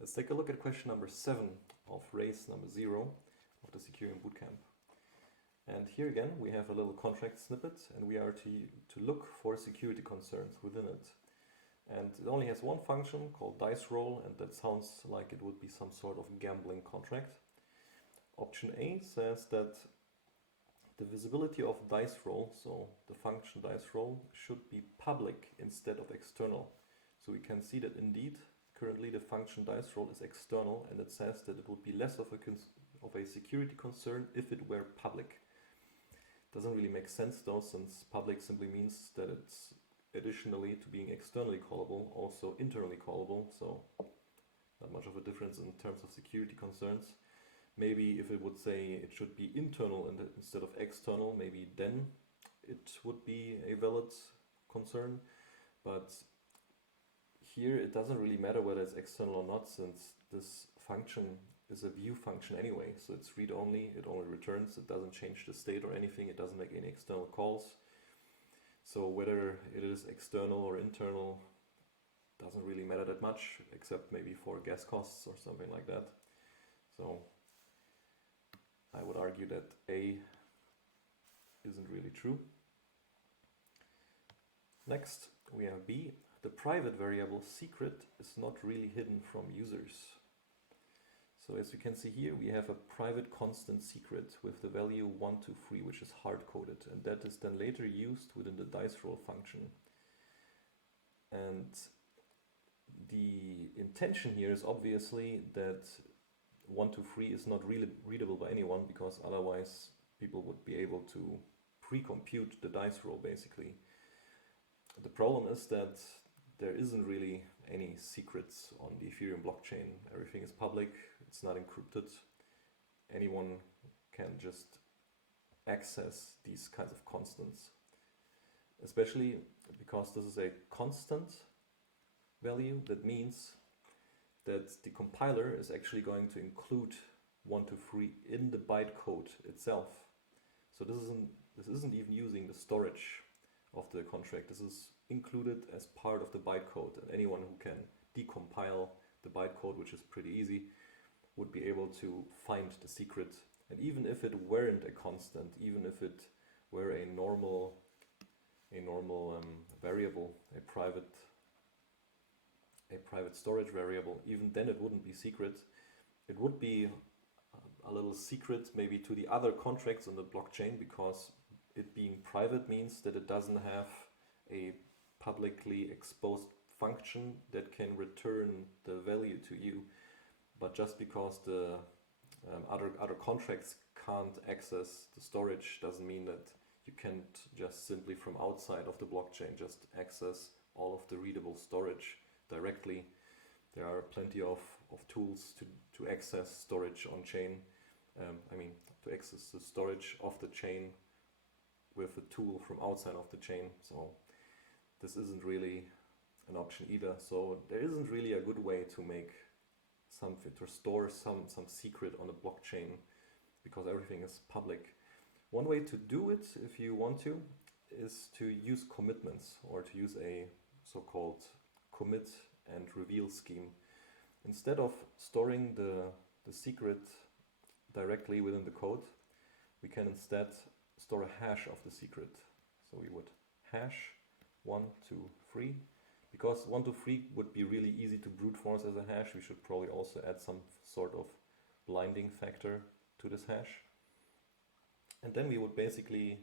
Let's take a look at question number 7 of RACE-0 of the Secureum Bootcamp. And here again we have a little contract snippet and we are to look for security concerns within it. And it only has one function called dice roll, and that sounds like it would be some sort of gambling contract. Option A says that the visibility of dice roll, so the function dice roll, should be public instead of external. So we can see that indeed currently the function dice roll is external, and it says that it would be less of a security concern if it were public. Doesn't really make sense though, since public simply means that it's additionally to being externally callable, also internally callable, so not much of a difference in terms of security concerns. Maybe if it would say it should be internal instead of external, maybe then it would be a valid concern, but here it doesn't really matter whether it's external or not, since this function is a view function anyway, so it's read-only, it only returns, it doesn't change the state or anything, it doesn't make any external calls. So whether it is external or internal doesn't really matter that much, except maybe for gas costs or something like that. So I would argue that A isn't really true. Next we have B. The private variable secret is not really hidden from users. So as you can see here, we have a private constant secret with the value 123, which is hard-coded, and that is then later used within the dice roll function. And the intention here is obviously that 123 is not really readable by anyone, because otherwise people would be able to pre-compute the dice roll basically. The problem is that there isn't really any secrets on the Ethereum blockchain. Everything is public, it's not encrypted. Anyone can just access these kinds of constants. Especially because this is a constant value, that means that the compiler is actually going to include 123 in the bytecode itself. So this isn't even using the storage of the contract. This is included as part of the bytecode, and anyone who can decompile the bytecode, which is pretty easy, would be able to find the secret. And even if it weren't a constant, even if it were a normal variable, a private storage variable, even then it wouldn't be secret. It would be a little secret maybe to the other contracts on the blockchain, because it being private means that it doesn't have a publicly exposed function that can return the value to you. But just because the other contracts can't access the storage doesn't mean that you can't just simply from outside of the blockchain just access all of the readable storage directly. There are plenty of tools to access storage on chain. To access the storage of the chain with a tool from outside of the chain. So this isn't really an option either. So there isn't really a good way to make something, to store some secret on a blockchain, because everything is public. One way to do it, if you want to, is to use commitments, or to use a so-called commit and reveal scheme. Instead of storing the secret directly within the code, we can instead store a hash of the secret. So we would hash 123. Because 123 would be really easy to brute force as a hash, we should probably also add some sort of blinding factor to this hash. And then we would basically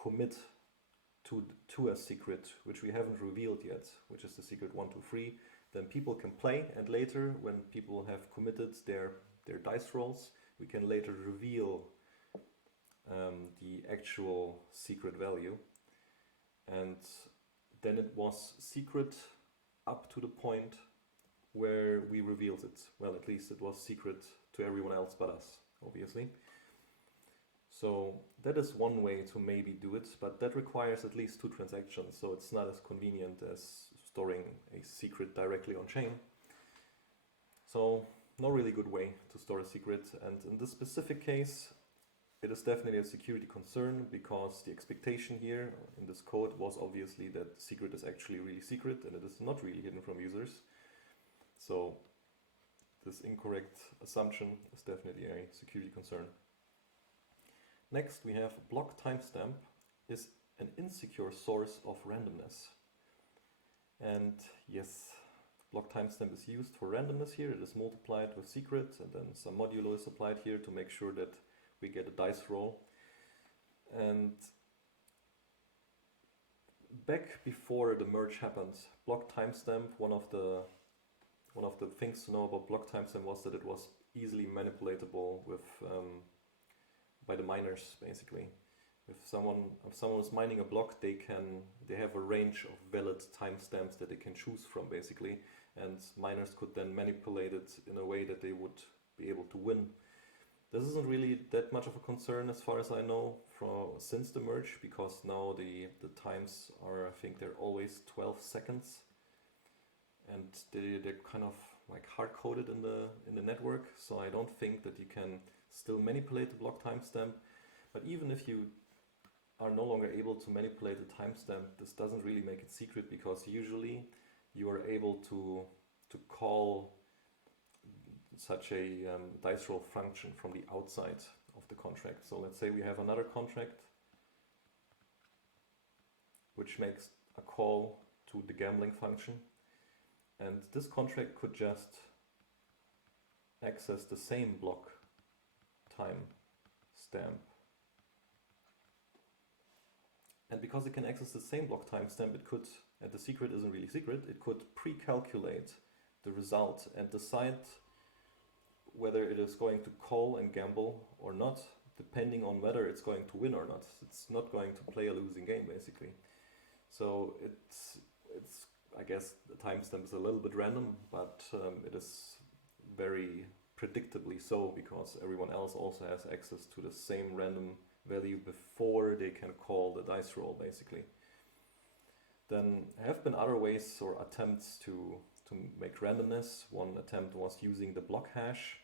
commit to a secret which we haven't revealed yet, which is the secret 123. Then people can play, and later when people have committed their dice rolls, we can later reveal the actual secret value. And then it was secret up to the point where we revealed it. Well, at least it was secret to everyone else but us, obviously. So that is one way to maybe do it, but that requires at least 2 transactions, so it's not as convenient as storing a secret directly on chain. So no really good way to store a secret, and in this specific case it is definitely a security concern, because the expectation here in this code was obviously that secret is actually really secret and it is not really hidden from users. So this incorrect assumption is definitely a security concern. Next, we have block timestamp is an insecure source of randomness. And yes, block timestamp is used for randomness here. It is multiplied with secret, and then some modulo is applied here to make sure that we get a dice roll. And back before the merge happened, block timestamp, one of the things to know about block timestamp was that it was easily manipulatable with by the miners, basically. If someone is mining a block, they have a range of valid timestamps that they can choose from, basically, and miners could then manipulate it in a way that they would be able to win. This isn't really that much of a concern as far as I know since the merge, because now the times are, I think they're always 12 seconds, and they're kind of like hard-coded in the network, so I don't think that you can still manipulate the block timestamp. But even if you are no longer able to manipulate the timestamp, this doesn't really make it secret, because usually you are able to call such a dice roll function from the outside of the contract. So let's say we have another contract which makes a call to the gambling function, and this contract could just access the same block timestamp. And because it can access the same block timestamp, it could, and the secret isn't really secret, it could pre-calculate the result and decide whether it is going to call and gamble or not, depending on whether it's going to win or not. It's not going to play a losing game, basically. So it's I guess the timestamp is a little bit random, but it is very predictably so, because everyone else also has access to the same random value before they can call the dice roll, basically. Then there have been other ways or attempts to make randomness. One attempt was using the block hash,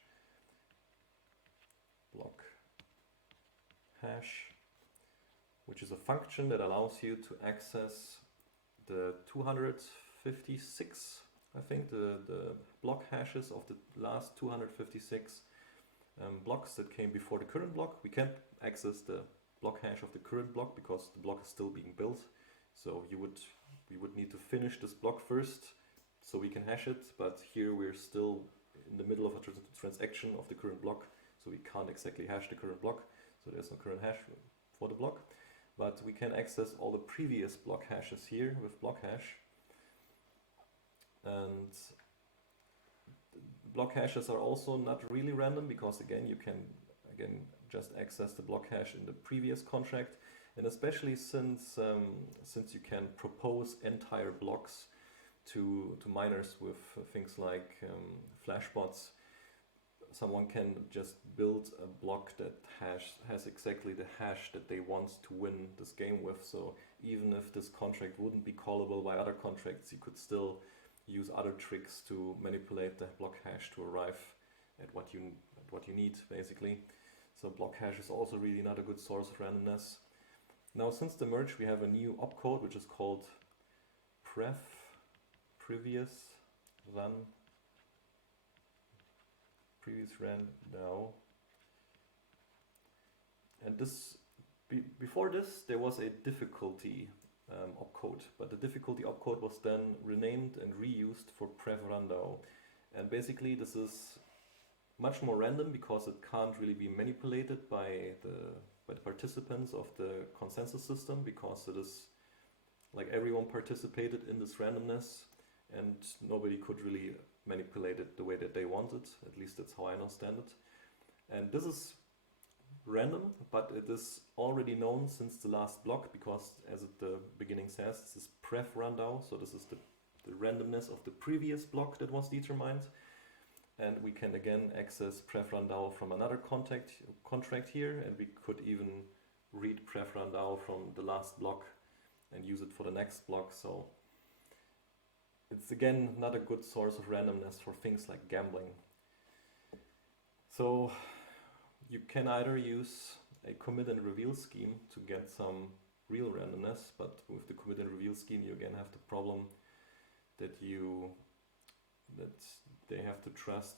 which is a function that allows you to access the 256, I think, the block hashes of the last 256 blocks that came before the current block. We can't access the block hash of the current block because the block is still being built. So we would need to finish this block first so we can hash it, but here we're still in the middle of a transaction of the current block, so we can't exactly hash the current block, so there's no current hash for the block. But we can access all the previous block hashes here with block hash. And block hashes are also not really random, because again you can just access the block hash in the previous contract, and especially since you can propose entire blocks to miners with things like flashbots. Someone can just build a block that has exactly the hash that they want to win this game with. So even if this contract wouldn't be callable by other contracts, you could still use other tricks to manipulate the block hash to arrive at what you need, basically. So block hash is also really not a good source of randomness. Now, since the merge, we have a new opcode which is called previous ran now. And this before this there was a difficulty opcode, but the difficulty opcode was then renamed and reused for prev_randao. And basically this is much more random because it can't really be manipulated by the participants of the consensus system, because it is like everyone participated in this randomness and nobody could really manipulate it the way that they wanted. At least that's how I understand it. And this is random, but it is already known since the last block, because as at the beginning says, this is prev_randao, so this is the randomness of the previous block that was determined. And we can again access prev_randao from another contract here, and we could even read prev_randao from the last block and use it for the next block. So it's again not a good source of randomness for things like gambling. So you can either use a commit and reveal scheme to get some real randomness, but with the commit and reveal scheme you again have the problem that they have to trust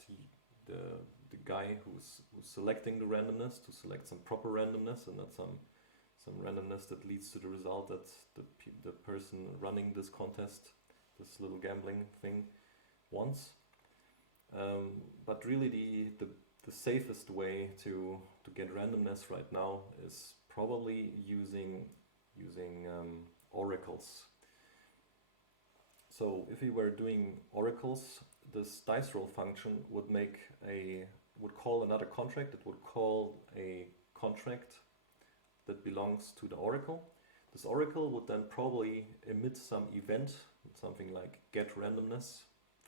the guy who's selecting the randomness to select some proper randomness and not some randomness that leads to the result that the person running this contest, this little gambling thing, wants. But really the safest way to get randomness right now is probably using oracles. So if we were doing oracles, this dice roll function would call another contract. It would call a contract that belongs to the oracle. This oracle would then probably emit some event, something like get randomness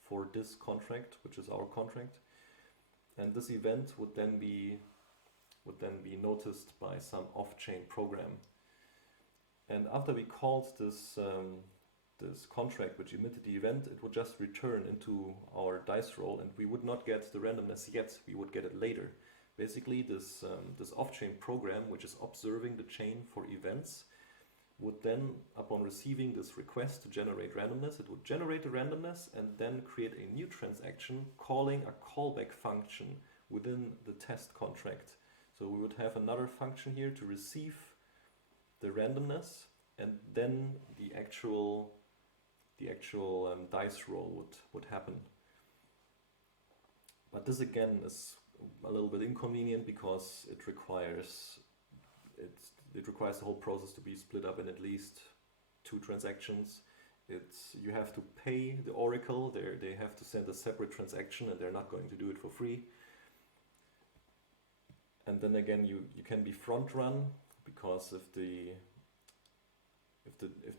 for this contract, which is our contract. And this event would then be noticed by some off-chain program. And after we called this contract which emitted the event, it would just return into our dice roll, and we would not get the randomness yet, we would get it later. Basically, this off-chain program, which is observing the chain for events, would then, upon receiving this request to generate randomness, it would generate the randomness and then create a new transaction calling a callback function within the test contract. So we would have another function here to receive the randomness, and then the actual dice roll would happen. But this again is a little bit inconvenient because it requires the whole process to be split up in at least 2 transactions. You have to pay the oracle. They have to send a separate transaction, and they're not going to do it for free. And then again, you can be front run, because if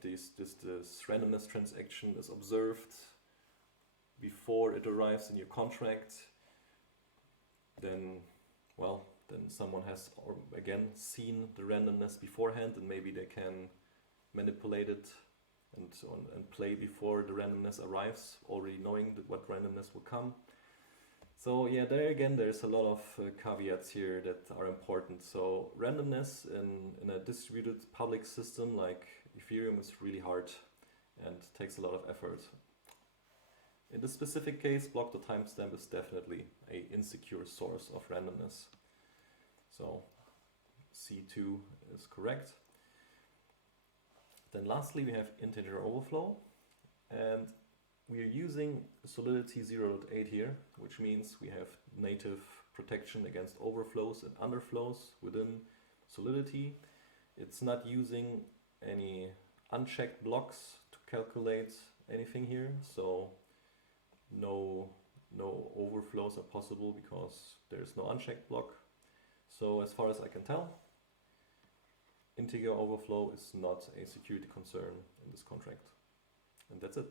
this randomness transaction is observed before it arrives in your contract, then someone has again seen the randomness beforehand, and maybe they can manipulate it and so on and play before the randomness arrives, already knowing what randomness will come. So yeah, there again, there's a lot of caveats here that are important. So randomness in a distributed public system like Ethereum is really hard and takes a lot of effort. In this specific case, block.timestamp is definitely an insecure source of randomness. So C2 is correct. Then lastly, we have integer overflow, and we are using Solidity 0.8 here, which means we have native protection against overflows and underflows within Solidity. It's not using any unchecked blocks to calculate anything here, so no overflows are possible because there's no unchecked block. So as far as I can tell, integer overflow is not a security concern in this contract. And that's it.